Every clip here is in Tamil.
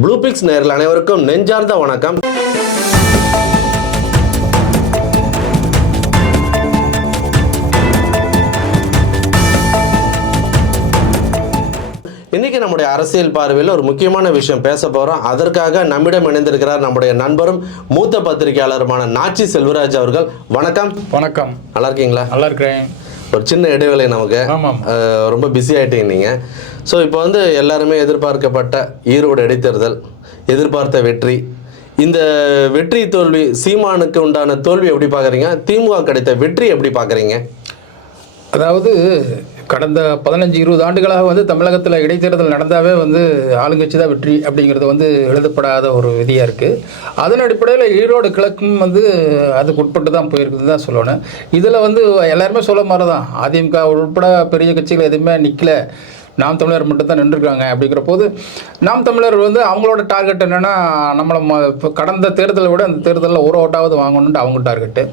ப்ளூ பிக்ஸ் நேரில் அனைவருக்கும் நெஞ்சார்ந்த வணக்கம். இன்னைக்கு நம்முடைய அரசியல் பார்வையில் ஒரு முக்கியமான விஷயம் பேச போகிறோம் அதற்காக நம்மிடம் இணைந்திருக்கிறார் நம்முடைய நண்பரும் மூத்த பத்திரிகையாளருமான நாச்சி செல்வராஜ் அவர்கள். வணக்கம். வணக்கம். நல்லா இருக்கீங்களா? நல்லா இருக்கிறேன். ஒரு சின்ன இடைவேளை நமக்கு. ரொம்ப பிஸி ஆகிட்டீங்க நீங்கள் ஸோ இப்போ வந்து எல்லாருமே எதிர்பார்க்கப்பட்ட ஈரோடு இடைத்தேர்தல் எதிர்பார்த்த வெற்றி. இந்த வெற்றி தோல்வி சீமானுக்கு உண்டான தோல்வி எப்படி பார்க்குறீங்க? திமுக கிடைத்த வெற்றி எப்படி பார்க்குறீங்க? அதாவது கடந்த பதினஞ்சு இருபது ஆண்டுகளாக வந்து தமிழகத்தில் இடைத்தேர்தல் நடந்தாவே வந்து ஆளுங்கட்சி தான் வெற்றி அப்படிங்கிறது வந்து எழுதப்படாத ஒரு விதியாக இருக்குது அதன் அடிப்படையில் ஈரோடு கிழக்கும் வந்து அதுக்கு உட்பட்டு தான் போயிருக்குது தான் சொல்லணும். இதில் வந்து எல்லாருமே சொல்ல மாதிரி தான் அதிமுக உட்பட பெரிய கட்சிகள் எதுவுமே நிற்கல நாம் தமிழர் மட்டும் தான் நின்றுருக்காங்க அப்படிங்கிற போது நாம் தமிழர் வந்து அவங்களோட டார்கெட் என்னன்னா நம்மளை இப்ப கடந்த தேர்தலை விட அந்த தேர்தலில் ஒரு ஓட்டாவது வாங்கணுன்ட்டு அவங்க டார்கெட்டு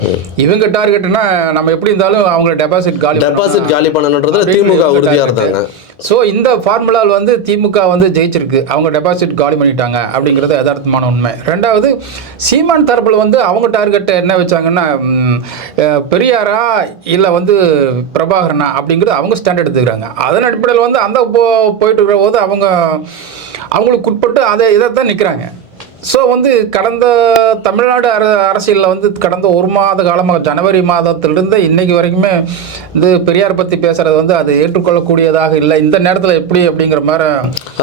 இவங்க டார்கெட்னா நம்ம எப்படி இருந்தாலும் அவங்கள டெபாசிட் காலி டெபாசிட் காலி பண்ணணுன்றதுல திமுக உறுதியாக இருந்தாங்க. ஸோ இந்த ஃபார்முலாவில் வந்து திமுக வந்து ஜெயிச்சிருக்கு. அவங்க டெபாசிட் காலி பண்ணிட்டாங்க அப்படிங்கிறது யதார்த்தமான உண்மை. ரெண்டாவது சீமான் தரப்பில் வந்து அவங்க டார்கெட்டை என்ன வச்சாங்கன்னா பெரியாரா இல்லை வந்து பிரபாகரனா அப்படிங்கிறது அவங்க ஸ்டாண்ட் எடுத்துக்கிறாங்க. அதன் அடிப்படையில் வந்து அந்த போ போயிட்டு இருக்கிற போது அவங்க அவங்களுக்கு உட்பட்டு அதை இதை தான் நிற்கிறாங்க ஸோ வந்து கடந்த தமிழ்நாடு அர அரசியலில் வந்து கடந்த ஒரு மாத காலமாக ஜனவரி மாதத்திலிருந்து இன்னைக்கு வரைக்குமே இந்த பெரியார் பற்றி பேசுறது வந்து அது ஏற்றுக்கொள்ளக்கூடியதாக இல்லை. இந்த நேரத்தில் எப்படி அப்படிங்கிற மாதிரி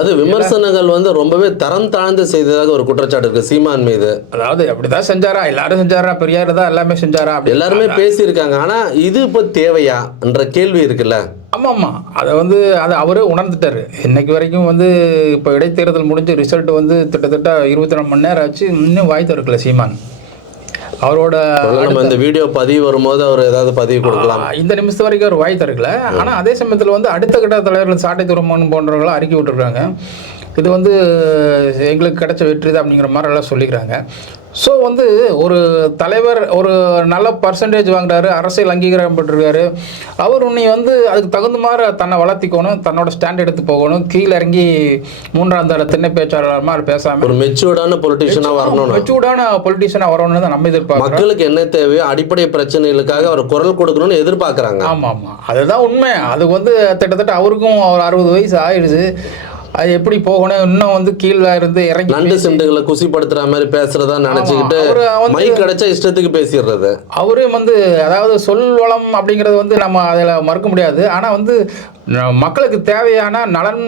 அது விமர்சனங்கள் வந்து ரொம்பவே தரம் தாழ்ந்து செய்ததாக ஒரு குற்றச்சாட்டு இருக்கு சீமான் மீது. அதாவது அப்படிதான் செஞ்சாரா? எல்லாரும் செஞ்சாரா? பெரியார் தான் எல்லாமே செஞ்சாரா? அப்படி எல்லாருமே பேசியிருக்காங்க. ஆனா இது இப்போ தேவையா? என்ற கேள்வி இருக்குல்ல. ஆமாம் ஆமாம் அதை வந்து அதை அவரே உணர்ந்துட்டாரு. இன்னைக்கு வரைக்கும் வந்து இப்போ இடைத்தேர்தல் முடிஞ்சு ரிசல்ட் வந்து கிட்டத்தட்ட இருபத்தி நாலு மணி நேரம் ஆச்சு. இன்னும் வாய் திறக்கல சீமான். அவரோட நம்ம இந்த வீடியோ பதிவு வரும்போது அவர் ஏதாவது பதிவு கொடுக்கலாம். இந்த நிமிஷம் வரைக்கும் அவர் வாய் திறக்கல. ஆனால் அதே சமயத்தில் வந்து அடுத்த கட்ட தலைவர்கள் சாட்டை துறமன் போன்றவர்களாம் அறிக்கை விட்டுருக்காங்க. இது வந்து எங்களுக்கு கிடைச்ச வெற்றி தான் அப்படிங்கிற மாதிரி எல்லாம் சொல்லிக்கிறாங்க. ஸோ வந்து ஒரு தலைவர் ஒரு நல்ல பர்சன்டேஜ் வாங்குறாரு அரசியல் அங்கீகாரம் பெற்றிருக்காரு. அவர் உன்னை வந்து அதுக்கு தகுந்த மாதிரி தன்னை வளர்த்திக்கணும் தன்னோட ஸ்டாண்ட் எடுத்து போகணும். கீழே இறங்கி மூன்றாம் தர திண்ணை பேச்சாளர் மாதிரி பேசாமல் ஒரு மெச்சூர்டான பொலிட்டிஷியனா வரணும் மெச்சூர்டான பொலிட்டிஷியனாக வரணும்னு தான் நம்ம எதிர்பார்க்குறோம். மக்களுக்கு என்ன தேவையோ அடிப்படை பிரச்சனைகளுக்காக அவர் குரல் கொடுக்கணும்னு எதிர்பார்க்கறாங்க. ஆமாம். ஆமாம் அதுதான் உண்மை. அது வந்து கிட்டத்தட்ட அவருக்கும் ஒரு அறுபது வயசு ஆயிடுச்சு அது எப்படி போகணும்? இன்னும் வந்து கீழே இருந்து இறங்கி நண்டு சிண்டுகளை குசிப்படுத்துற மாதிரி பேசுறதா நினைச்சுக்கிட்டு மைக் கிடைச்சா இஷ்டத்துக்கு பேசிடுறது. அவரும் வந்து அதாவது சொல் வளம் அப்படிங்கிறது வந்து நம்ம அதில் மறுக்க முடியாது. ஆனால் வந்து மக்களுக்கு தேவையான நலன்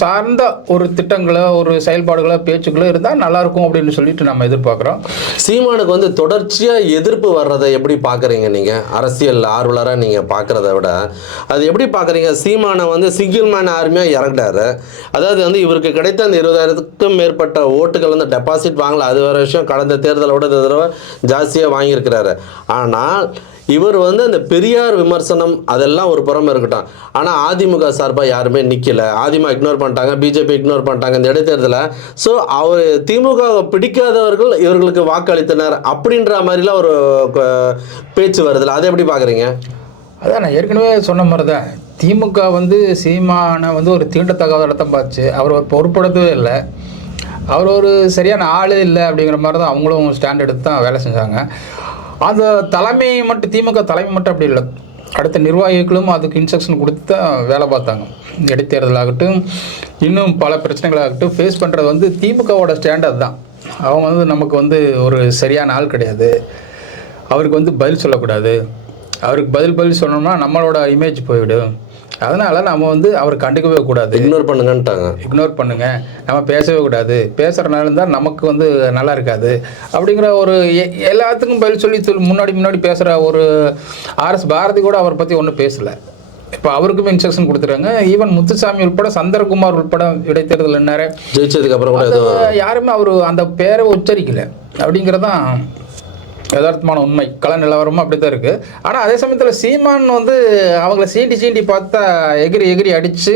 சார்ந்த ஒரு திட்டங்களோ ஒரு செயல்பாடுகளோ பேச்சுக்களோ இருந்தால் நல்லா இருக்கும் அப்படின்னு சொல்லிட்டு நம்ம எதிர்பார்க்குறோம். சீமானுக்கு வந்து தொடர்ச்சியாக எதிர்ப்பு வர்றதை எப்படி பார்க்குறீங்க நீங்கள் அரசியல் ஆர்வலராக நீங்கள் பார்க்குறத விட அது எப்படி பார்க்குறீங்க சீமானை வந்து சிங்கிள் மேன் ஆர்மியாக இறங்கிட்டாரு அதாவது வந்து இவருக்கு கிடைத்த அந்த இருபதாயிரத்துக்கும் மேற்பட்ட ஓட்டுகள் வந்து டெபாசிட் வாங்கல. அது வேறு விஷயம் கடந்த தேர்தலை விட தடவை ஜாஸ்தியாக வாங்கியிருக்கிறாரு. ஆனால் இவர் வந்து அந்த பெரியார் விமர்சனம் அதெல்லாம் ஒரு புறம் இருக்கட்டும். ஆனால் அதிமுக சார்பாக யாருமே நிற்கல அதிமுக இக்னோர் பண்ணிட்டாங்க பிஜேபி இக்னோர் பண்ணிட்டாங்க இந்த இடைத்தேர்தலில் ஸோ அவர் திமுக பிடிக்காதவர்கள் இவர்களுக்கு வாக்களித்தனர் அப்படின்ற மாதிரிலாம் ஒரு பேச்சு வருதுல்ல அதை எப்படி பார்க்குறீங்க அதான் நான் ஏற்கனவே சொன்ன மாதிரி தான் திமுக வந்து சீமானை வந்து ஒரு தீண்டத்தகாத இடத்த பார்த்து அவர் ஒரு பொறுப்படுத்தவே இல்லை. அவர் ஒரு சரியான ஆளே இல்லை அப்படிங்கிற மாதிரி தான் அவங்களும் ஸ்டாண்ட் எடுத்து தான் வேலை செஞ்சாங்க. அந்த தலைமை மட்டும் திமுக தலைமை மட்டும் அப்படி இல்லை. அடுத்த நிர்வாகிகளும் அதுக்கு இன்ஸ்ட்ரக்ஷன் கொடுத்து தான் வேலை பார்த்தாங்க. இடைத்தேர்தலாகட்டும் இன்னும் பல பிரச்சனைகளாகட்டும் ஃபேஸ் பண்ணுறது வந்து திமுகவோட ஸ்டாண்டர்ட் தான். அவங்க வந்து நமக்கு வந்து ஒரு சரியான ஆள் கிடையாது. அவருக்கு வந்து பதில் சொல்லக்கூடாது. அவருக்கு பதில் பதில் சொன்னோம்னா நம்மளோட இமேஜ் போயிடும் அதனால் நம்ம வந்து அவர் கண்டுக்கவே கூடாது. இக்னோர் பண்ணுங்கன்ட்டாங்க. இக்னோர் பண்ணுங்க. நம்ம பேசவே கூடாது. பேசுகிறனால தான் நமக்கு வந்து நல்லா இருக்காது. அப்படிங்கிற ஒரு எ- எல்லாத்துக்கும் பதில் சொல்லி சொல்லி முன்னாடி முன்னாடி பேசுகிற ஒரு ஆர்எஸ் பாரதி கூட அவரை பற்றி ஒன்றும் பேசலை. இப்போ அவருக்குமே இன்ஸ்ட்ரக்ஷன் கொடுத்துருக்காங்க ஈவன் முத்துசாமி உட்பட சந்தர்குமார் உட்பட இடைத்தேர்தல் என்னாரு? ஜெயிச்சதுக்கு அப்புறம் யாருமே அவர் அந்த பேரை உச்சரிக்கல. அப்படிங்கிறதான் யதார்த்தமான உண்மை. கள நிலவரமும் அப்படி தான் இருக்குது ஆனால் அதே சமயத்தில் சீமான் வந்து அவங்கள சீண்டி சீண்டி பார்த்தா எகிரி எகிரி அடித்து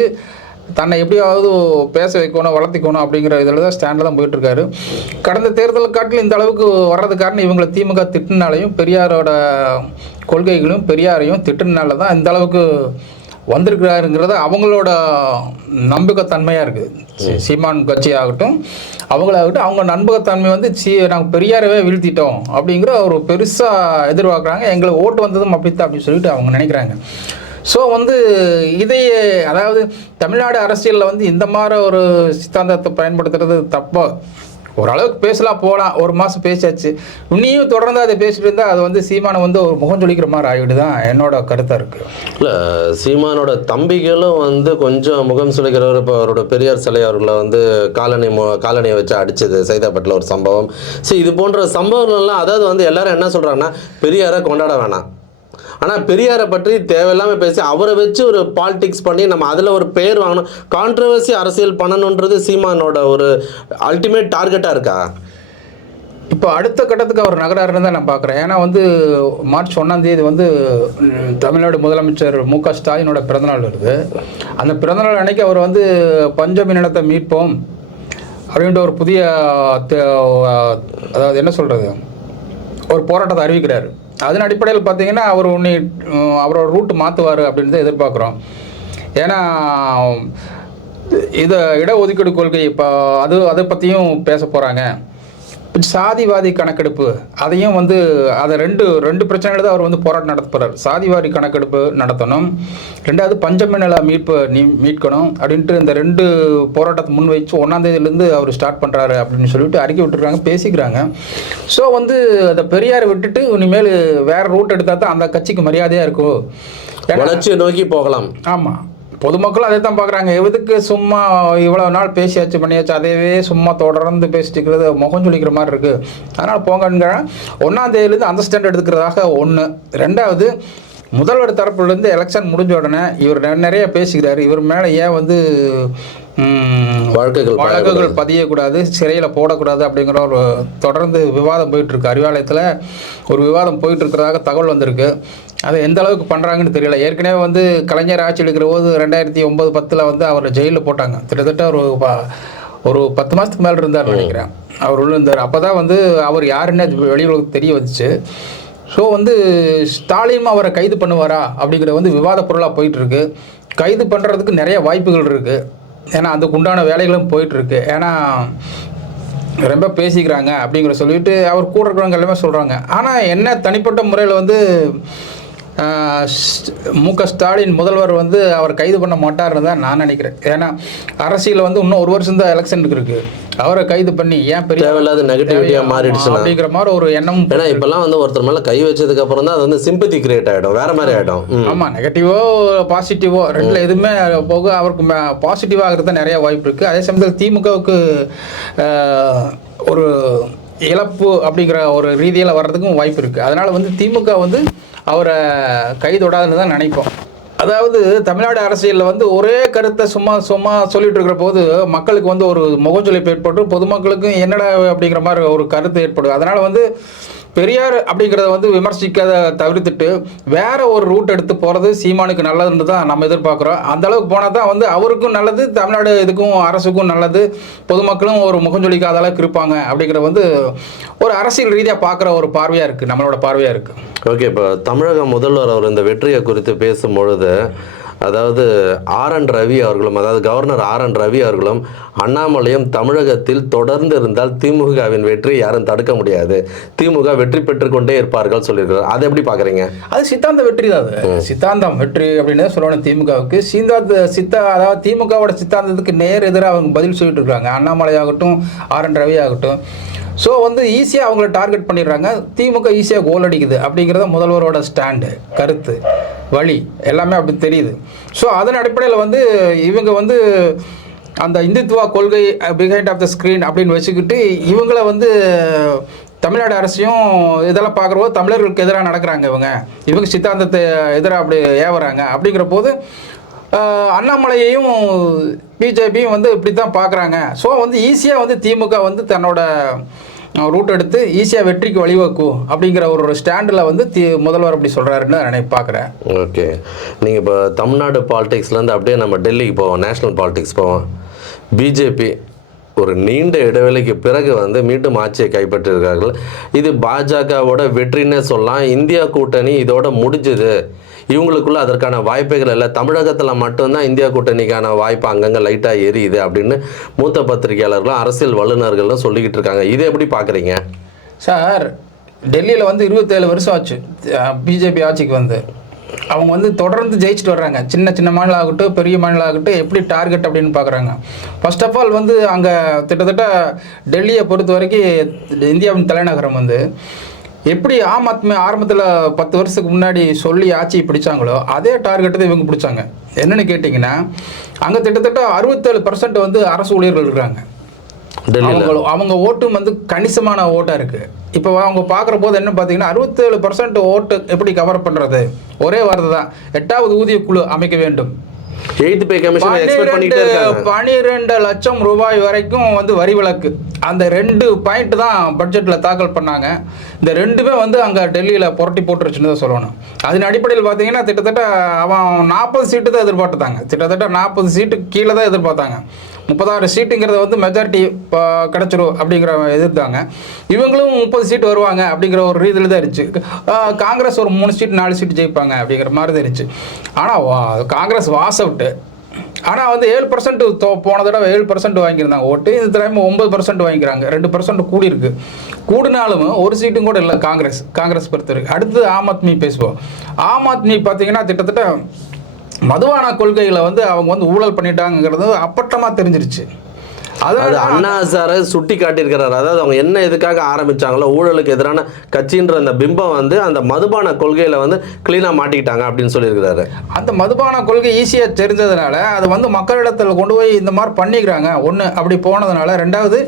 தன்னை எப்படியாவது பேச வைக்கணும் வளர்த்திக்கணும் அப்படிங்கிற இதில் தான் ஸ்டாண்டில் தான் போயிட்டுருக்காரு கடந்த தேர்தல் காட்டிலும் இந்த அளவுக்கு வர்றது காரணம் இவங்களை திமுக திட்டினாலையும் பெரியாரோட கொள்கைகளும் பெரியாரையும் திட்டினால தான் இந்த அளவுக்கு வந்திருக்கிறாருங்கிறது அவங்களோட நம்பகத்தன்மையாக இருக்குது சீமான் கட்சி ஆகட்டும் அவங்களாகட்டும் அவங்க நம்பகத்தன்மை வந்து சி நாங்கள் பெரியாரவே வீழ்த்திட்டோம் அப்படிங்கிற ஒரு பெருசாக எதிர்பார்க்குறாங்க. எங்களுக்கு ஓட்டு வந்ததும் அப்படித்தான் அப்படின்னு சொல்லிட்டு அவங்க நினைக்கிறாங்க. ஸோ வந்து இதையே அதாவது தமிழ்நாடு அரசியலில் வந்து இந்த மாதிரி ஒரு சித்தாந்தத்தை பயன்படுத்துறது தப்பா? ஓரளவுக்கு பேசலாம் போகலாம் ஒரு மாதம் பேசியாச்சு. இன்னையும் தொடர்ந்து அதை பேசிட்டு இருந்தால் அது வந்து சீமானை வந்து ஒரு முகம் சொல்லிக்கிற மாதிரி ஆகிட்டு தான் என்னோட கருத்தாக இருக்குது இல்லை சீமானோட தம்பிகளும் வந்து கொஞ்சம் முகம் சொல்லிக்கிறவர் இப்போ அவரோட பெரியார் சிலை அவர்களை வந்து காலனி மு காலனியை வச்சு அடிச்சது சைதாப்பட்டில் ஒரு சம்பவம். சரி இது போன்ற சம்பவங்கள்லாம் அதாவது வந்து எல்லாரும் என்ன சொல்கிறாங்கன்னா பெரியாரை கொண்டாட வேணாம். ஆனால் பெரியாரை பற்றி தேவையில்லாமல் பேசி அவரை வச்சு ஒரு பாலிடிக்ஸ் பண்ணி நம்ம அதில் ஒரு பேர் வாங்கணும். கான்ட்ரவர்சி அரசியல் பண்ணணுன்றது சீமானோட ஒரு அல்டிமேட் டார்கெட்டாக இருக்கா? இப்போ அடுத்த கட்டத்துக்கு அவர் நகராருன்னு தான் நான் பார்க்குறேன் ஏன்னா வந்து மார்ச் ஒன்றாம் தேதி வந்து தமிழ்நாடு முதலமைச்சர் மு க ஸ்டாலினோட பிறந்தநாள் வருது. அந்த பிறந்தநாள் அன்னைக்கு அவர் வந்து பஞ்சமி நிலத்தை மீட்போம் அப்படின்ற ஒரு புதிய அதாவது என்ன சொல்கிறது ஒரு போராட்டத்தை அறிவிக்கிறாரு. அதன் அடிப்படையில் பார்த்தீங்கன்னா அவர் உன்னை அவரோட ரூட் மாற்றுவார் அப்படின்னு தான் எதிர்பார்க்குறோம். ஏன்னா இதை இடஒதுக்கீடு கொள்கை இப்போ அது அதை பற்றியும் பேச போகிறாங்க சாதிவாதி கணக்கெடுப்பு அதையும் வந்து அதை ரெண்டு ரெண்டு பிரச்சனைகள் தான் அவர் வந்து போராட்டம் நடத்த போகிறார் சாதிவாரி கணக்கெடுப்பு நடத்தணும். ரெண்டாவது பஞ்சம நில மீட்பு நீ மீட்கணும் அப்படின்ட்டு இந்த ரெண்டு போராட்டத்தை முன் வச்சு ஒன்றாம் தேதியிலேருந்து அவர் ஸ்டார்ட் பண்ணுறாரு அப்படின்னு சொல்லிட்டு அறிக்கை விட்டுருக்காங்க பேசிக்கிறாங்க. ஸோ வந்து அந்த பெரியாரை விட்டுட்டு இனிமேல் வேற ரூட் எடுத்தால் தான் அந்த கட்சிக்கு மரியாதையாக இருக்கும். வளர்ச்சியை நோக்கி போகலாம். ஆமாம் பொதுமக்களும் அதே தான் பார்க்குறாங்க. எதுக்கு சும்மா இவ்வளோ நாள் பேசியாச்சு பண்ணியாச்சு அதையவே சும்மா தொடர்ந்து பேசிட்டு முகம் சொல்லிக்கிற மாதிரி இருக்குது அதனால் போங்கங்கிற ஒன்றாம் தேதியிலேருந்து அந்த ஸ்டாண்ட் எடுத்துக்கிறதாக ஒன்று ரெண்டாவது முதல்வர் தரப்புலேருந்து எலெக்ஷன் முடிஞ்ச உடனே இவர் நிறைய பேசிக்கிறாரு. இவர் மேலே ஏன் வந்து வழக்குகள் வழக்குகள் பதியக்கூடாது. சிறையில் போடக்கூடாது அப்படிங்கிற ஒரு தொடர்ந்து விவாதம் போயிட்டு இருக்கு அறிவாலயத்தில் ஒரு விவாதம் போயிட்டு இருக்கிறதாக தகவல் வந்திருக்கு. அதை எந்த அளவுக்கு பண்ணுறாங்கன்னு தெரியல. ஏற்கனவே வந்து கலைஞர் ஆட்சி எடுக்கிற போது ரெண்டாயிரத்தி ஒம்பது பத்தில் வந்து அவரை ஜெயிலில் போட்டாங்க. கிட்டத்தட்ட ஒரு ஒரு பத்து மாதத்துக்கு மேலே இருந்தார் நினைக்கிறேன். அவர் உள்ள இருந்தார். அப்போ தான் வந்து அவர் யாருன்னு வெளியுலகத்துக்கு தெரிய வந்துச்சு. ஸோ வந்து ஸ்டாலின் அவரை கைது பண்ணுவாரா? அப்படிங்கிற வந்து விவாத பொருளாக போயிட்டுருக்கு. கைது பண்ணுறதுக்கு நிறைய வாய்ப்புகள் இருக்குது ஏன்னா அதுக்கு உண்டான வேலைகளும் போயிட்டுருக்கு. ஏன்னா ரொம்ப பேசிக்கிறாங்க அப்படிங்கிற சொல்லிட்டு அவர் கூட இருக்கிறவங்க எல்லாமே சொல்கிறாங்க ஆனால் என்ன தனிப்பட்ட முறையில் வந்து மு க ஸ்டாலின் முதல்வர் வந்து அவர் கைது பண்ண மாட்டார்னு தான் நான் நினைக்கிறேன். ஏன்னா அரசியல் வந்து இன்னும் ஒரு வருஷம் தான் எலெக்ஷன் இருக்கு. அவரை கைது பண்ணி ஏன் பெரிய தேவையில்லாத நெகட்டிவிட்டியா தேவையா? மாறிடுச்சுன்னா. அப்படிங்கிற மாதிரி ஒரு எண்ணம் ஏன்னா இப்பெல்லாம் வந்து ஒருத்தர் மேல கை வச்சதுக்கு அப்புறம் தான் அது வந்து சிம்பத்தி கிரியேட் ஆயிடும். வேற மாதிரி ஆயிடும். ம். ஆமாம் நெகட்டிவோ பாசிட்டிவோ ரெண்டுல எதுவுமே போக அவருக்கு பாசிட்டிவாக இருக்கிறது நிறைய வாய்ப்பு இருக்குது அதே சமயத்தில் திமுகவுக்கு ஒரு இழப்பு அப்படிங்கிற ஒரு ரீதியில் வர்றதுக்கும் வாய்ப்பு இருக்குது அதனால் வந்து திமுக வந்து அவரை கைதொடாதுன்னு தான் நினைப்போம். அதாவது தமிழ்நாடு அரசியலில் வந்து ஒரே கருத்தை சும்மா சும்மா சொல்லிட்டு இருக்கிற போது மக்களுக்கு வந்து ஒரு முகஞ்சொலிப்பு ஏற்பட்டு பொதுமக்களுக்கும் என்னடா அப்படிங்கிற மாதிரி ஒரு கருத்து ஏற்படும். அதனால் வந்து பெரியார் அப்படிங்கிறத வந்து விமர்சிக்காத தவிர்த்துட்டு வேற ஒரு ரூட் எடுத்து போகிறது சீமானுக்கு நல்லதுன்னு தான் நம்ம எதிர்பார்க்குறோம். அந்த அளவுக்கு போனால் தான் வந்து அவருக்கும் நல்லது தமிழ்நாடு இதுக்கும் அரசுக்கும் நல்லது பொதுமக்களும் ஒரு முகஞ்சொலிக்காத அளவுக்கு இருப்பாங்க அப்படிங்கிற வந்து ஒரு அரசியல் ரீதியாக பார்க்குற ஒரு பார்வையாக இருக்குது நம்மளோட பார்வையாக இருக்குது ஓகே இப்போ தமிழக முதல்வர் அவர் இந்த வெற்றியை குறித்து பேசும் பொழுது அதாவது ஆர் என் ரவி அவர்களும் அதாவது கவர்னர் ஆர் என் ரவி அவர்களும் அண்ணாமலையும் தமிழகத்தில் தொடர்ந்து இருந்தால் திமுகவின் வெற்றி யாரும் தடுக்க முடியாது. திமுக வெற்றி பெற்றுக்கொண்டே இருப்பார்கள் சொல்லியிருக்கிறார். அதை எப்படி பார்க்குறீங்க? அது சித்தாந்த வெற்றி தான் அது. சித்தாந்தம் வெற்றி அப்படின்னு சொல்லணும் திமுகவுக்கு. சிந்தாந்த சித்தா அதாவது திமுகவோட சித்தாந்தத்துக்கு நேர் எதிராக அவங்க பதில் சொல்லிட்டு இருக்காங்க. அண்ணாமலை ஆகட்டும் ஆர் என் ரவி ஆகட்டும். ஸோ வந்து ஈஸியாக அவங்கள டார்கெட் பண்ணிடுறாங்க. திமுக ஈஸியாக கோல் அடிக்குது. அப்படிங்கிறத முதல்வரோட ஸ்டாண்டு கருத்து வழி எல்லாமே அப்படி தெரியுது. ஸோ அதன் அடிப்படையில் வந்து இவங்க வந்து அந்த இந்துத்துவா கொள்கை பிஹைண்ட் ஆஃப் த ஸ்க்ரீன் அப்படின்னு வச்சுக்கிட்டு இவங்கள வந்து தமிழ்நாடு அரசையும் இதெல்லாம் பார்க்குறப்போ தமிழர்களுக்கு எதிராக நடக்கிறாங்க இவங்க. இவங்க சித்தாந்தத்தை எதிராக அப்படி ஏவுறாங்க. அப்படிங்கிற போது அண்ணாமலையையும் பிஜேபியும் வந்து இப்படி தான் பார்க்குறாங்க. ஸோ வந்து ஈஸியாக வந்து திமுக வந்து தன்னோட ரூட் எடுத்து ஈஸியாக வெற்றிக்கு வழிவகுக்கும் அப்படிங்கிற ஒரு ஸ்டாண்டில் வந்து தி முதல்வர் அப்படி சொல்கிறாருன்னு நான் பார்க்குறேன். ஓகே. நீங்கள் இப்போ தமிழ்நாடு பாலிடிக்ஸ்லேருந்து அப்படியே நம்ம டெல்லிக்கு போவோம் நேஷ்னல் பாலிடிக்ஸ் போவோம். பிஜேபி ஒரு நீண்ட இடைவெளிக்கு பிறகு வந்து மீண்டும் ஆட்சியை கைப்பற்றியிருக்கார்கள் இது பாஜகவோட வெற்றின்னே சொல்லலாம். இந்தியா கூட்டணி இதோட முடிஞ்சுது. இவங்களுக்குள்ள அதற்கான வாய்ப்புகள் இல்லை. தமிழகத்தில் மட்டும்தான் இந்தியா கூட்டணிக்கான வாய்ப்பு அங்கங்கே லைட்டாக எரியுது அப்படின்னு மூத்த பத்திரிகையாளர்களும் அரசியல் வல்லுநர்களும் சொல்லிக்கிட்டு இருக்காங்க. இதை எப்படி பார்க்குறீங்க சார் டெல்லியில் வந்து இருபத்தேழு வருஷம் ஆச்சு. பிஜேபி ஆட்சிக்கு வந்து. அவங்க வந்து தொடர்ந்து ஜெயிச்சுட்டு வர்றாங்க. சின்ன சின்ன மாநிலம் ஆகட்டும் பெரிய மாநிலம் ஆகட்டும் எப்படி டார்கெட் அப்படின்னு பார்க்குறாங்க ஃபர்ஸ்ட் ஆஃப் ஆல் வந்து அங்கே கிட்டத்தட்ட டெல்லியை பொறுத்த வரைக்கும் இந்தியாவின் தலைநகரம் வந்து எப்படி ஆம் ஆத்மி ஆரம்பத்தில் பத்து வருஷத்துக்கு முன்னாடி சொல்லி ஆட்சி பிடிச்சாங்களோ அதே டார்கெட்டை தான் இவங்க பிடிச்சாங்க. என்னன்னு கேட்டிங்கன்னா அங்கே கிட்டத்தட்ட அறுபத்தேழு பர்சன்ட் வந்து அரசு ஊழியர்கள் இருக்கிறாங்க அவங்க அவங்க ஓட்டும் வந்து கணிசமான ஓட்டா இருக்கு. இப்போ அவங்க பார்க்குற போது என்ன பார்த்தீங்கன்னா அறுபத்தேழு பர்சன்ட் ஓட்டு எப்படி கவர் பண்ணுறது ஒரே வார்த்தை தான். எட்டாவது ஊதிய குழு அமைக்க வேண்டும். எயித்து பே கமிஷன் எக்ஸ்பெக்ட் பண்ணிக்கிட்டே இருக்காங்க. பனிரெண்டு லட்சம் ரூபாய் வரைக்கும் வந்து வரி விலக்கு. அந்த ரெண்டு பாயிண்ட் தான் பட்ஜெட்டில் தாக்கல் பண்ணாங்க. இந்த ரெண்டுமே வந்து அங்கே டெல்லியில் புரட்டி போட்டுருச்சுன்னு தான் சொல்லணும். அதன் அடிப்படையில் பார்த்தீங்கன்னா கிட்டத்தட்ட அவன் நாற்பது சீட்டு தான் எதிர்பார்த்தாங்க கிட்டத்தட்ட நாற்பது சீட்டு கீழே தான் எதிர்பார்த்தாங்க. முப்பதாயிரம் சீட்டுங்கிறத வந்து மெஜாரிட்டி இப்போ கிடச்சிரும் அப்படிங்கிற எதிர்த்தாங்க. இவங்களும் முப்பது சீட்டு வருவாங்க அப்படிங்கிற ஒரு ரீதியில் தான் இருந்துச்சு. காங்கிரஸ் ஒரு மூணு சீட் நாலு சீட்டு ஜெயிப்பாங்க அப்படிங்கிற மாதிரி தான் இருந்துச்சு. ஆனால் காங்கிரஸ் வாஸ் அவுட்டு ஆனால் வந்து ஏழு பர்சன்ட் போன தடவை ஏழு பர்சன்ட் வாங்கியிருந்தாங்க. ஓட்டு இந்த தடவை ஒன்பது பர்சன்ட் வாங்கிக்கிறாங்க. ரெண்டு பர்சன்ட் கூடியிருக்கு கூடினாலும் ஒரு சீட்டும் கூட இல்லை காங்கிரஸ் காங்கிரஸ் பொறுத்தவரைக்கும். அடுத்து ஆம் ஆத்மி பேசுவோம். ஆம் ஆத்மி பார்த்தீங்கன்னா கிட்டத்தட்ட மதுவான கொள்கைகளை வந்து அவங்க வந்து ஊழல் பண்ணிட்டாங்கிறது அப்பட்டமாக தெரிஞ்சிருச்சு. அது அதனால அண்ணா சாரை சுட்டி காட்டியிருக்கிறார். அதாவது அவங்க என்ன எதுக்காக ஆரம்பிச்சாங்களோ ஊழலுக்கு எதிரான கட்சின்ற அந்த பிம்பம் வந்து அந்த மதுபான கொள்கையில வந்து கிளீனாக மாட்டிக்கிட்டாங்க அப்படின்னு சொல்லியிருக்கிறாரு. அந்த மதுபான கொள்கை ஈஸியாக தெரிஞ்சதுனால அது வந்து மக்களிடத்தில் கொண்டு போய் இந்த மாதிரி பண்ணிக்கிறாங்க. ஒன்று அப்படி போனதுனால. ரெண்டாவது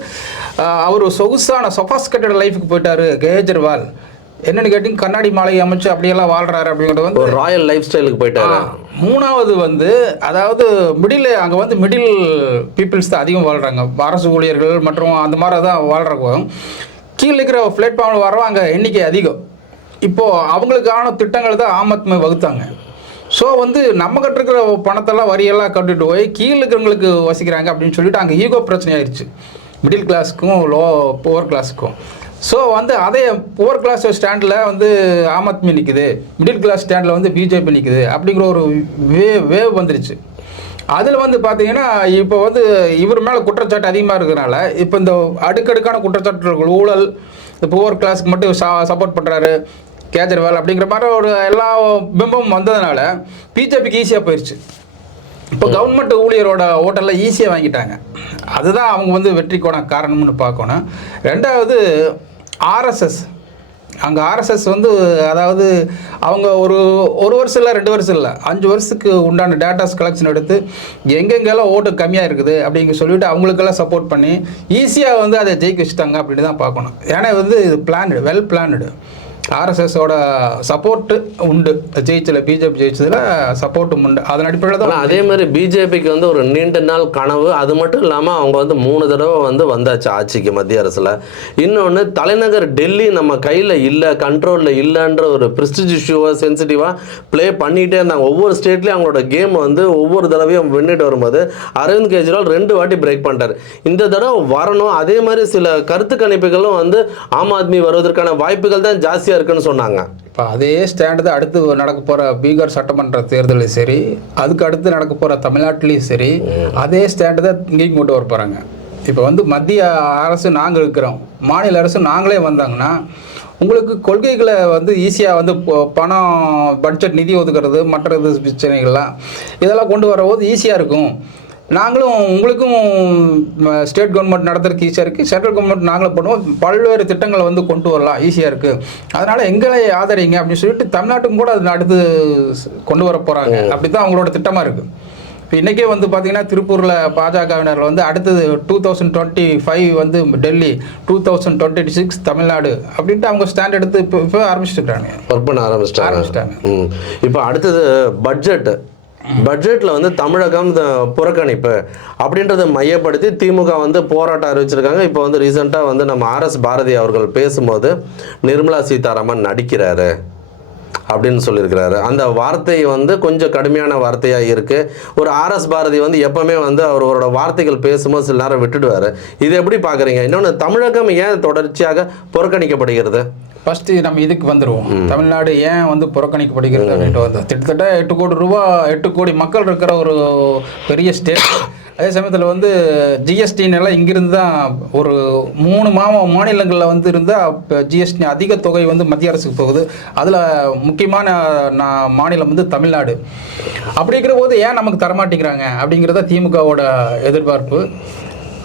அவர் சொகுசான சொஃபாஸ்கேட்டட் லைஃபுக்கு போயிட்டாரு கேஜ்ரிவால் என்னன்னு கேட்டிங்க கண்ணாடி மாலை அமைச்சு அப்படியெல்லாம் வாழ்றாரு அப்படிங்கிறது வந்து ராயல் லைஃப் ஸ்டைலுக்கு போயிட்டாரு. மூணாவது வந்து அதாவது மிடில் அங்கே வந்து மிடில் பீப்புள்ஸ் தான் அதிகம் வாழ்கிறாங்க அரசு ஊழியர்கள் மற்றும் அந்த மாதிரி தான் வாழ்கிறவங்க கீழே இருக்கிற பிளாட்ஃபார்மில் வரவங்க எண்ணிக்கை அதிகம். இப்போது அவங்களுக்கான திட்டங்கள் தான் ஆம் ஆத்மி வகுத்தாங்க. ஸோ வந்து நம்ம கட்டிருக்கிற பணத்தெல்லாம் வரியெல்லாம் கட்டிட்டு போய் கீழே இருக்கிறவங்களுக்கு வசிக்கிறாங்க அப்படின்னு சொல்லிட்டு அங்கே ஈகோ பிரச்சனை ஆயிடுச்சு மிடில் கிளாஸுக்கும் லோ புவர் கிளாஸுக்கும் ஸோ வந்து அதே புவர் கிளாஸ் ஸ்டாண்டில் வந்து ஆம் ஆத்மி நிற்குது மிடில் கிளாஸ் ஸ்டாண்டில் வந்து பிஜேபி நிற்குது அப்படிங்கிற ஒரு வே வேவ் வந்துருச்சு. அதில் வந்து பார்த்தீங்கன்னா இப்போ வந்து இவர் மேலே குற்றச்சாட்டு அதிகமாக இருக்கிறனால இப்போ இந்த அடுக்கடுக்கான குற்றச்சாட்டுகள் ஊழல் இந்த புவர் கிளாஸ்க்கு மட்டும் சப்போர்ட் பண்ணுறாரு கேஜ்ரிவால் அப்படிங்கிற மாதிரி ஒரு எல்லா பிம்பமும் வந்ததுனால பிஜேபிக்கு ஈஸியாக போயிடுச்சு இப்போ கவர்மெண்ட் ஊழியரோட ஓட்டெல்லாம் ஈஸியாக வாங்கிட்டாங்க. அதுதான் அவங்க வந்து வெற்றிக்கான காரணம்னு பார்க்கணும். ரெண்டாவது ஆர்எஸ்எஸ். அங்கே ஆர்எஸ்எஸ் வந்து அதாவது அவங்க ஒரு ஒரு வருஷம் இல்லை ரெண்டு வருஷம் இல்லை அஞ்சு வருஷத்துக்கு உண்டான டேட்டாஸ் கலெக்ஷன் எடுத்து எங்கெங்கெல்லாம் ஓட்டு கம்மியாக இருக்குது அப்படிங்க சொல்லிட்டு அவங்களுக்கெல்லாம் சப்போர்ட் பண்ணி ஈஸியாக வந்து அதை ஜெயிக்க வச்சுட்டாங்க அப்படின்னு தான் பார்க்கணும். ஏன்னா வந்து இது பிளான்டு வெல் பிளான்டு ஆர்எஸ்எஸோட சப்போர்ட்டு உண்டு. ஜெயிச்சல பிஜேபி ஜெயிச்சதில் சப்போர்ட்டும் உண்டு. அதன் அடிப்படையில் தான் அதே மாதிரி பிஜேபிக்கு வந்து ஒரு நீண்ட நாள் கனவு. அது மட்டும் இல்லாமல் அவங்க வந்து மூணு தடவை வந்து வந்தாச்சு ஆட்சிக்கு மத்திய அரசில். இன்னொன்று தலைநகர் டெல்லி நம்ம கையில் இல்லை கண்ட்ரோலில் இல்லைன்ற ஒரு ப்ரிஸ்டிஜ் இஷ்யூவாக சென்சிட்டிவாக ப்ளே பண்ணிகிட்டே இருந்தாங்க. ஒவ்வொரு ஸ்டேட்லேயும் அவங்களோட கேம் வந்து ஒவ்வொரு தடவையும் வின்னுட்டு வரும்போது அரவிந்த் கெஜ்ரிவால் ரெண்டு வாட்டி பிரேக் பண்ணிட்டார். இந்த தடவை வரணும். அதே மாதிரி சில கருத்து கணிப்புகளும் வந்து ஆம் ஆத்மி வருவதற்கான வாய்ப்புகள் தான் ஜாஸ்தியாக இருக்குன்னு சொன்னாங்க. இப்போ அதே ஸ்டாண்டு தான் அடுத்து நடக்க போகிற பீகார் சட்டமன்ற தேர்தலையும் சரி அதுக்கு அடுத்து நடக்க போகிற தமிழ்நாட்டிலையும் சரி அதே ஸ்டாண்டு தான் இங்கேயும் கொண்டு வர போகிறாங்க இப்போ வந்து மத்திய அரசு நாங்கள் இருக்கிறோம். மாநில அரசு நாங்களே வந்தாங்கன்னா உங்களுக்கு கொள்கைகளை வந்து ஈஸியாக வந்து பணம் பட்ஜெட் நிதி ஒதுக்குறது மற்ற இது பிரச்சனைகள்லாம் இதெல்லாம் கொண்டு வரபோது ஈஸியாக இருக்கும். நாங்களும் உங்களுக்கும் ஸ்டேட் கவர்மெண்ட் நடத்துறதுக்கு ஈஸியாக இருக்குது சென்ட்ரல் கவர்மெண்ட் நாங்களும் பண்ணுவோம். பல்வேறு திட்டங்களை வந்து கொண்டு வரலாம். ஈஸியாக இருக்குது அதனால் எங்களை ஆதரிங்க அப்படின்னு சொல்லிட்டு தமிழ்நாட்டுக்கும் கூட அது அடுத்து கொண்டு வர போகிறாங்க அப்படி தான் அவங்களோட திட்டமாக இருக்குது இப்போ இன்றைக்கே வந்து பார்த்தீங்கன்னா திருப்பூரில் பாஜகவினர் வந்து அடுத்தது டூ தௌசண்ட் டுவெண்ட்டி ஃபைவ் வந்து Delhi two thousand twenty six Tamil Nadu அப்படின்ட்டு அவங்க ஸ்டாண்ட் எடுத்து இப்போ இப்போ ஆரம்பிச்சிருக்காங்க ஒர்க் பண்ண ஆரம்பிச்சிட்டாங்க. ஆரம்பிச்சிட்டாங்க. இப்போ அடுத்தது பட்ஜெட் பட்ஜெட்டில் வந்து தமிழகம் புறக்கணிப்பு அப்படின்றத மையப்படுத்தி திமுக வந்து போராட்டம் அறிவிச்சிருக்காங்க. இப்போ வந்து ரீசெண்டாக வந்து நம்ம ஆர்எஸ் பாரதி அவர்கள் பேசும்போது நிர்மலா சீதாராமன் நடிக்கிறாரு அப்படின்னு சொல்லியிருக்கிறாரு. அந்த வார்த்தை வந்து கொஞ்சம் கடுமையான வார்த்தையாக இருக்குது ஒரு ஆர்எஸ் பாரதி வந்து எப்போவுமே வந்து அவரோட வார்த்தைகள் பேசும்போது சில நேரம் விட்டுடுவார். இது எப்படி பார்க்குறீங்க இன்னொன்று தமிழகம் ஏன் தொடர்ச்சியாக புறக்கணிக்கப்படுகிறது? ஃபஸ்ட்டு நம்ம இதுக்கு வந்துடுவோம் தமிழ்நாடு ஏன் வந்து புறக்கணிக்கப்படுகிறது அப்படின்ட்டு வந்து கிட்டத்தட்ட எட்டு கோடி ரூபா எட்டு கோடி மக்கள் இருக்கிற ஒரு பெரிய ஸ்டேட் அதே சமயத்தில் வந்து ஜிஎஸ்டின்னெல்லாம் இங்கிருந்து தான் ஒரு மூணு மா மாநிலங்களில் வந்து இருந்தால் இப்போ ஜிஎஸ்டி அதிக தொகை வந்து மத்திய அரசுக்கு போகுது. அதில் முக்கியமான நான் மாநிலம் வந்து தமிழ்நாடு. அப்படி இருக்கிற போது ஏன் நமக்கு தரமாட்டேங்கிறாங்க? அப்படிங்கிறத திமுகவோட எதிர்பார்ப்பு.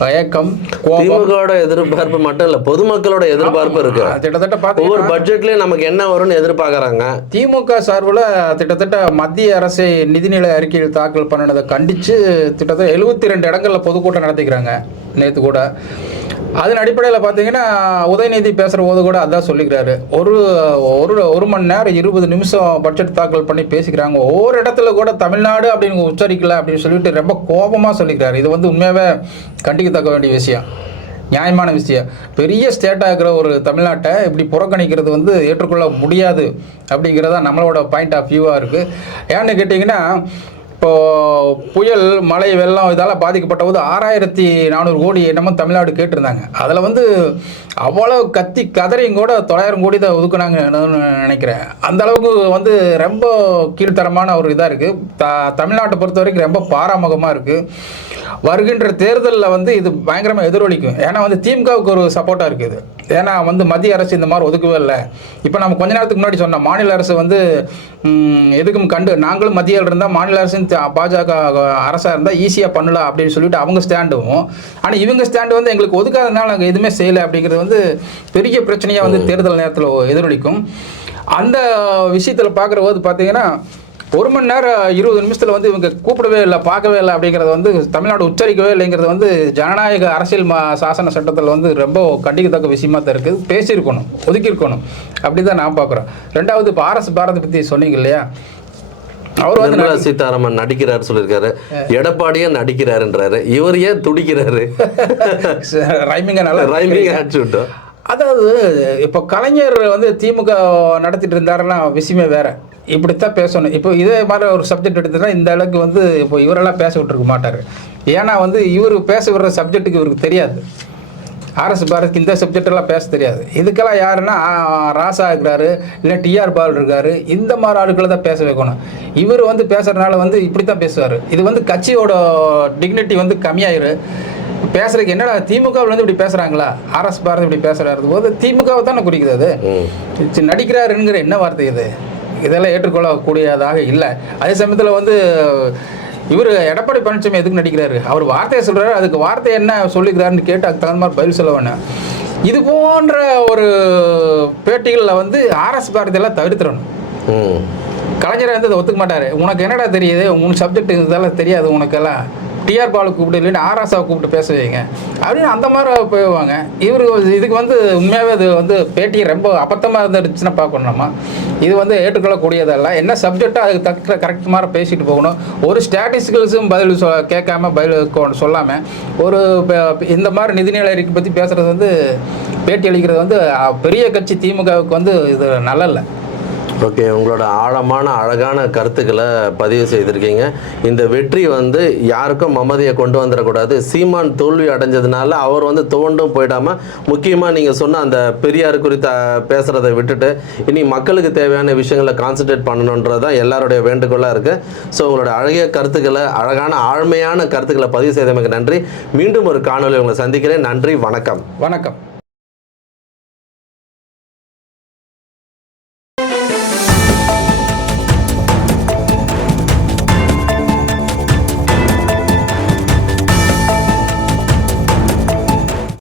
கோபம். திமுகவோட எதிர்பார்ப்பு மட்டும் இல்ல பொதுமக்களோட எதிர்பார்ப்பு இருக்கு. கிட்டத்தட்ட ஒவ்வொரு பட்ஜெட்லயும் நமக்கு என்ன வரும்னு எதிர்பார்க்கறாங்க. திமுக சார்பில் கிட்டத்தட்ட மத்திய அரசை நிதிநிலை அறிக்கையில் தாக்கல் பண்ணினதை கண்டித்து கிட்டத்தட்ட எழுபத்தி ரெண்டு இடங்களில் பொதுக்கூட்டம் நடத்திக்கிறாங்க. நேற்று கூட அதன் அடிப்படையில் பார்த்தீங்கன்னா உதயநிதி பேசுகிற போது கூட அதான் சொல்லிக்கிறாரு. ஒரு ஒரு ஒரு மணி நேரம் இருபது நிமிஷம் பட்ஜெட் தாக்கல் பண்ணி பேசிக்கிறாங்க. ஒவ்வொரு இடத்துல கூட தமிழ்நாடு அப்படின்னு உச்சரிக்கல அப்படின்னு சொல்லிட்டு ரொம்ப கோபமாக சொல்லிக்கிறாரு. இது வந்து உண்மையாகவே கண்டிக்கத்தக்க வேண்டிய விஷயம். நியாயமான விஷயம். பெரிய ஸ்டேட்டாக இருக்கிற ஒரு தமிழ்நாட்டை இப்படி புறக்கணிக்கிறது வந்து ஏற்றுக்கொள்ள முடியாது அப்படிங்கிறதா நம்மளோட பாயிண்ட் ஆஃப் வியூவாக இருக்குது ஏன்னு கேட்டிங்கன்னா இப்போ புயல் மழை வெள்ளம் இதால் பாதிக்கப்பட்ட போது ஆறாயிரத்தி நானூறு கோடி என்னமோ தமிழ்நாடு கேட்டிருந்தாங்க. அதில் வந்து அவ்வளோ கத்தி கதறையும் கூட தொள்ளாயிரம் கோடி தான் ஒதுக்குனாங்கன்னு நினைக்கிறேன். அந்த அளவுக்கு வந்து ரொம்ப கீழ்த்தரமான ஒரு இதாக இருக்குது த தமிழ்நாட்டை பொறுத்த வரைக்கும் ரொம்ப பாராமுகமாக இருக்குது வருகின்ற தேர்தலில் வந்து இது பயங்கரமாக எதிரொலிக்கும். ஏன்னா வந்து திமுகவுக்கு ஒரு சப்போர்ட்டாக இருக்குது ஏன்னா வந்து மத்திய அரசு இந்த மாதிரி ஒதுக்கவே இல்லை. இப்போ நம்ம கொஞ்ச நேரத்துக்கு முன்னாடி சொன்னோம் மாநில அரசு வந்து எதுக்கும் கண்டு நாங்களும் மத்தியில் இருந்தால் மாநில அரசு பாஜக அரசாக இருந்தால் ஈஸியாக பண்ணலாம் அப்படின்னு சொல்லிட்டு அவங்க ஸ்டாண்டும் ஆனால் இவங்க ஸ்டாண்டு வந்து எங்களுக்கு ஒதுக்காதனால நாங்கள் எதுவுமே செய்யலை அப்படிங்கிறது வந்து பெரிய பிரச்சனையாக வந்து தேர்தல் நேரத்தில் எதிரொலிக்கும். அந்த விஷயத்தில் பார்க்குற போது பார்த்தீங்கன்னா ஒரு மணி நேரம் இருபது நிமிஷத்தில் வந்து இவங்க கூப்பிடவே இல்லை பார்க்கவே இல்லை அப்படிங்கிறத வந்து தமிழ்நாடு உச்சரிக்கவே இல்லைங்கிறது வந்து ஜனநாயக அரசியல் மா சாசன சட்டத்தில் வந்து ரொம்ப கண்டிக்கத்தக்க விஷயமா தான் இருக்குது. பேசியிருக்கணும் ஒதுக்கியிருக்கணும். அப்படி தான் நான் பார்க்குறேன். ரெண்டாவது இப்போ ஆர்எஸ் பாரதி பற்றி சொன்னீங்க இல்லையா? அவர் வந்து நிர்மலா சீதாராமன் நடிக்கிறாரு சொல்லியிருக்காரு. எடப்பாடியே நடிக்கிறாருன்றாரு. இவர் ஏன் துடிக்கிறாரு? ரைமிங்க நல்லா ரைமிங் அடிச்சு விட்டோம். அதாவது இப்போ கலைஞர் வந்து திமுக நடத்திட்டு இருந்தாருன்னா விஷயமே வேற. இப்படித்தான் பேசணும். இப்போ இதே மாதிரி ஒரு சப்ஜெக்ட் எடுத்துட்டா இந்த அளவுக்கு வந்து இப்போ இவரெல்லாம் பேச விட்டுருக்க மாட்டார். ஏன்னா வந்து இவர் பேச விடுற சப்ஜெக்ட்டுக்கு இவருக்கு தெரியாது. ஆர்எஸ் பாரதிக்கு இந்த சப்ஜெக்ட் எல்லாம் பேச தெரியாது. இதுக்கெல்லாம் யாருன்னா ராசா இருக்கிறாரு இல்லை டிஆர் பால் இருக்காரு இந்த மாதிரி ஆளுக்களை தான் பேச வைக்கணும். இவர் வந்து பேசுறதுனால வந்து இப்படி தான் பேசுவார். இது வந்து கட்சியோட டிக்னிட்டி வந்து கம்மியாயிரு. பேசுறதுக்கு என்னடா திமுகவில் வந்து இப்படி பேசுறாங்களா? ஆர்எஸ் பாரதி இப்படி பேசுறாரு. போது திமுகவை தானே குறிக்குது அது. நடிக்கிறாருங்கிற என்ன வார்த்தை இது? இதெல்லாம் ஏற்றுக்கொள்ளக்கூடியதாக இல்லை. அதே சமயத்தில் வந்து இவர் எடப்பாடி பழனிசாமி எதுக்கு நடிக்கிறாரு? அவர் வார்த்தையை சொல்றாரு அதுக்கு வார்த்தை என்ன சொல்லிக்கிறாருன்னு கேட்டு அதுக்கு தகுந்த மாதிரி பதில் சொல்ல வேணாம். இது போன்ற ஒரு பேட்டிகளில் வந்து ஆர்எஸ் பாரதியெல்லாம் தவிர்த்திடணும். கலைஞர் வந்து அதை ஒத்துக்க மாட்டாரு. உனக்கு என்னடா தெரியுது? உன் சப்ஜெக்ட் இதெல்லாம் தெரியாது உனக்கெல்லாம். டிஆர் பாலு கூப்பிட்டு இல்லைன்னு ஆர்எஸ்ஆவை கூப்பிட்டு பேச வைங்க. அப்படின்னு அந்த மாதிரி போயிடுவாங்க. இவரு இதுக்கு வந்து உண்மையாகவே அது வந்து பேட்டி ரொம்ப அபத்தமாக இருந்துச்சுன்னா பார்க்கணும் நம்ம. இது வந்து ஏற்றுக்கொள்ளக்கூடியதல்ல. என்ன சப்ஜெக்டோ அதுக்கு தக்க கரெக்ட் மாதிரி பேசிட்டு போகணும். ஒரு ஸ்டாட்டிஸ்டிக்கல்ஸும் பதில் சொ கேட்காம பதில் சொல்லாமல் ஒரு இந்த மாதிரி நிதிநிலை அறிக்கை பற்றி பேசுகிறது வந்து பேட்டி அளிக்கிறது வந்து பெரிய கட்சி திமுகவுக்கு வந்து இது நல்லல்ல. ஓகே உங்களோட ஆழமான அழகான கருத்துக்களை பதிவு செய்திருக்கீங்க. இந்த வெற்றி வந்து யாருக்கும் மமதியை கொண்டு வந்துடக்கூடாது. சீமான் தோல்வி அடைஞ்சதுனால அவர் வந்து துவண்டும் போயிடாம முக்கியமாக நீங்கள் சொன்ன அந்த பெரியார் குறித்த பேசுகிறத விட்டுட்டு இனி மக்களுக்கு தேவையான விஷயங்களை கான்சென்ட்ரேட் பண்ணணுன்றது தான் எல்லாருடைய வேண்டுகோளாக இருக்குது ஸோ உங்களோட அழகிய கருத்துக்களை அழகான ஆழ்மையான கருத்துக்களை பதிவு செய்தமைக்கு நன்றி. மீண்டும் ஒரு காணொலி உங்களை சந்திக்கிறேன். நன்றி வணக்கம். வணக்கம்.